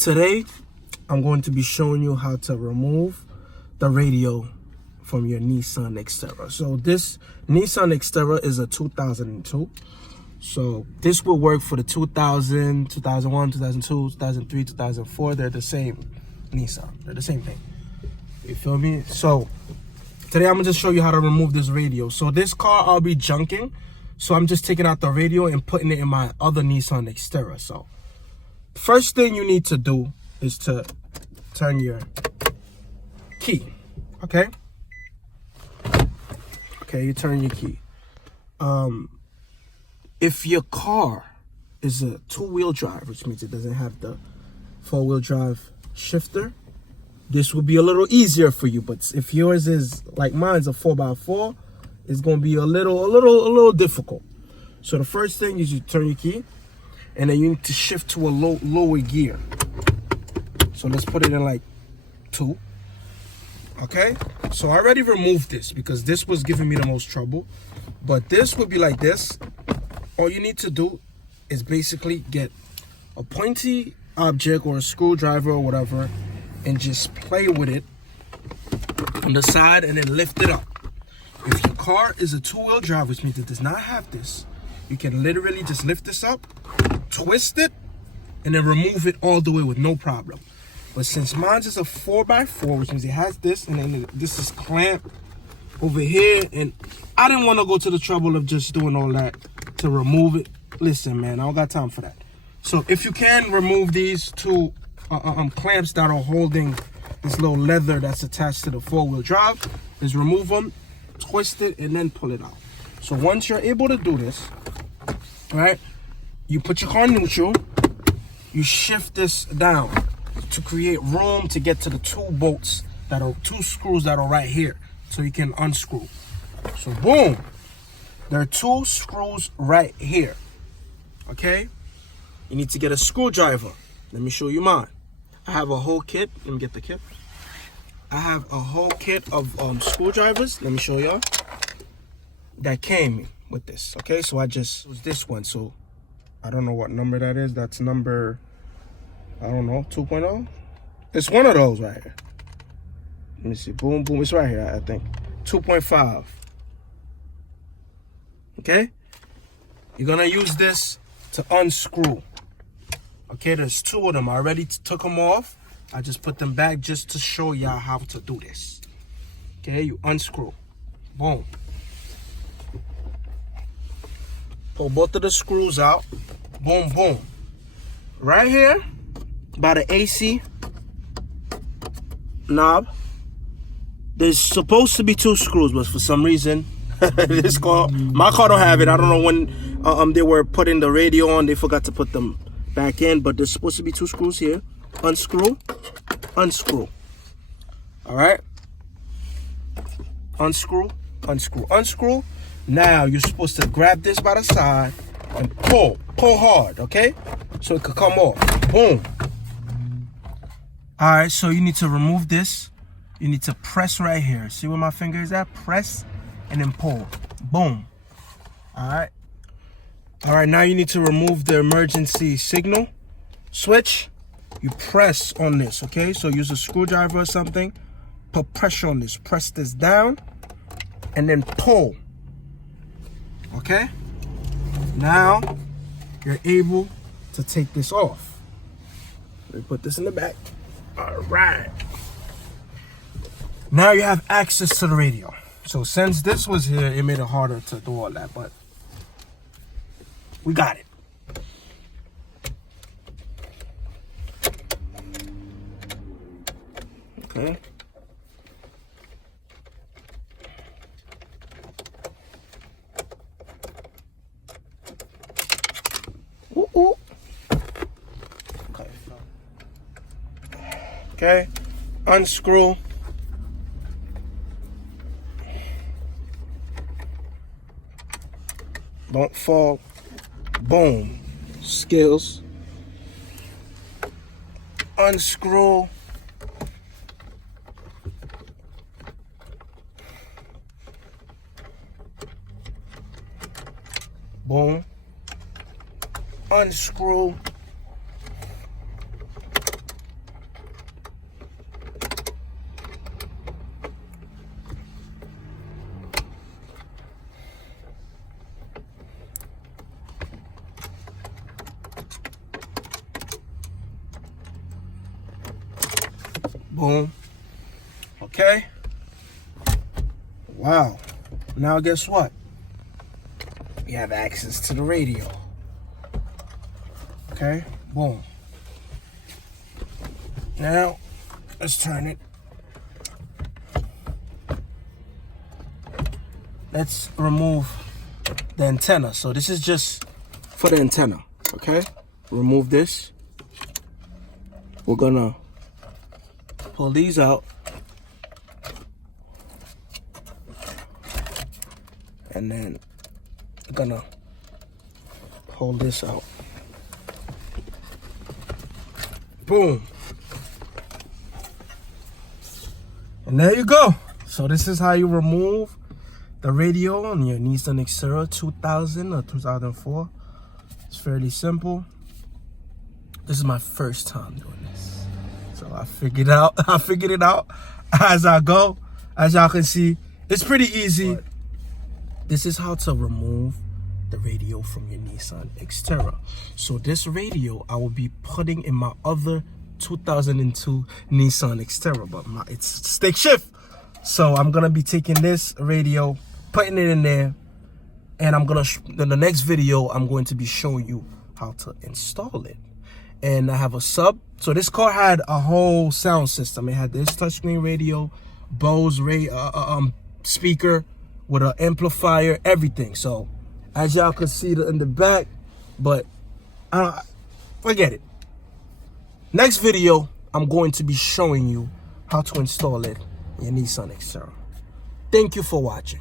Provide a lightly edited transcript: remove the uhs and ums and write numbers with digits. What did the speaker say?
Today, I'm going to be showing you how to remove the radio from your Nissan Xterra. So this Nissan Xterra is a 2002. So this will work for the 2000, 2001, 2002, 2003, 2004. They're the same Nissan. They're the same thing. You feel me? So today I'm gonna just show you how to remove this radio. So this car I'll be junking. So I'm just taking out the radio and putting it in my other Nissan Xterra. So first thing you need to do is to turn your key. Okay, you turn your key. If your car is a two-wheel drive, which means it doesn't have the four-wheel drive shifter, this will be a little easier for you. But if yours is like mine's a 4x4, it's gonna be a little difficult. So the first thing is you turn your key, and then you need to shift to a lower gear. So let's put it in like 2. Okay, so I already removed this because this was giving me the most trouble. But this would be like this. All you need to do is basically get a pointy object or a screwdriver or whatever and just play with it on the side and then lift it up. If your car is a two-wheel drive, which means it does not have this, you can literally just lift this up, twist it, and then remove it all the way with no problem. But since mine is a 4x4, which means it has this, and then this is clamped over here, and I didn't want to go to the trouble of just doing all that to remove it. Listen, man, I don't got time for that. So if you can remove these two clamps that are holding this little leather that's attached to the four-wheel drive, is remove them, twist it, and then pull it out. So once you're able to do this, right, you put your car in neutral, you shift this down to create room to get to the two screws that are right here, so you can unscrew. So boom, there are 2 screws right here. Okay, you need to get a screwdriver. Let me show you mine. I have a whole kit. Let me get the kit. I have a whole kit of screwdrivers. Let me show y'all. That came with this. Okay, so it was this one. So I don't know what number that is. That's number, I don't know, 2.0. It's one of those right here. Let me see. Boom, boom. It's right here, I think. 2.5. Okay? You're gonna use this to unscrew. Okay, there's 2 of them. I already took them off. I just put them back just to show y'all how to do this. Okay, you unscrew. Boom. Pull both of the screws out. Boom, boom. Right here, by the AC knob, there's supposed to be 2 screws, but for some reason, my car don't have it. I don't know when they were putting the radio on, they forgot to put them back in, but there's supposed to be 2 screws here. Unscrew, unscrew. All right. Unscrew, unscrew, unscrew. Now you're supposed to grab this by the side and pull hard, okay? So it could come off. Boom. All right, so you need to remove this. You need to press right here. See where my finger is at? Press and then pull. Boom. All right. All right, now you need to remove the emergency signal switch. You press on this, okay? So use a screwdriver or something. Put pressure on this. Press this down and then pull. Okay? Now you're able to take this off. Let me put this in the back. All right. Now you have access to the radio. So since this was here, it made it harder to do all that, but we got it. Okay. Ooh, ooh. Okay. Okay. Unscrew. Don't fall. Boom. Skills. Unscrew. Boom. Unscrew. Boom. Okay. Wow. Now guess what? We have access to the radio. Okay. Boom. Now, let's turn it. Let's remove the antenna. So this is just for the antenna. Okay. Remove this. We're gonna pull these out. And then we're gonna pull this out. Boom. And there you go. So this is how you remove the radio on your Nissan Xterra 2000 or 2004. It's fairly simple. This is my first time doing this. So I figured it out as I go. As y'all can see, it's pretty easy. This is how to remove the radio from your Nissan Xterra. So this radio I will be putting in my other 2002 Nissan Xterra, but it's stick shift. So I'm gonna be taking this radio, putting it in there, and I'm gonna in the next video I'm going to be showing you how to install it. And I have a sub. So this car had a whole sound system. It had this touchscreen radio, Bose speaker with an amplifier, everything. So as y'all can see in the back, but forget it. Next video, I'm going to be showing you how to install it in your Nissan Xterra. Thank you for watching.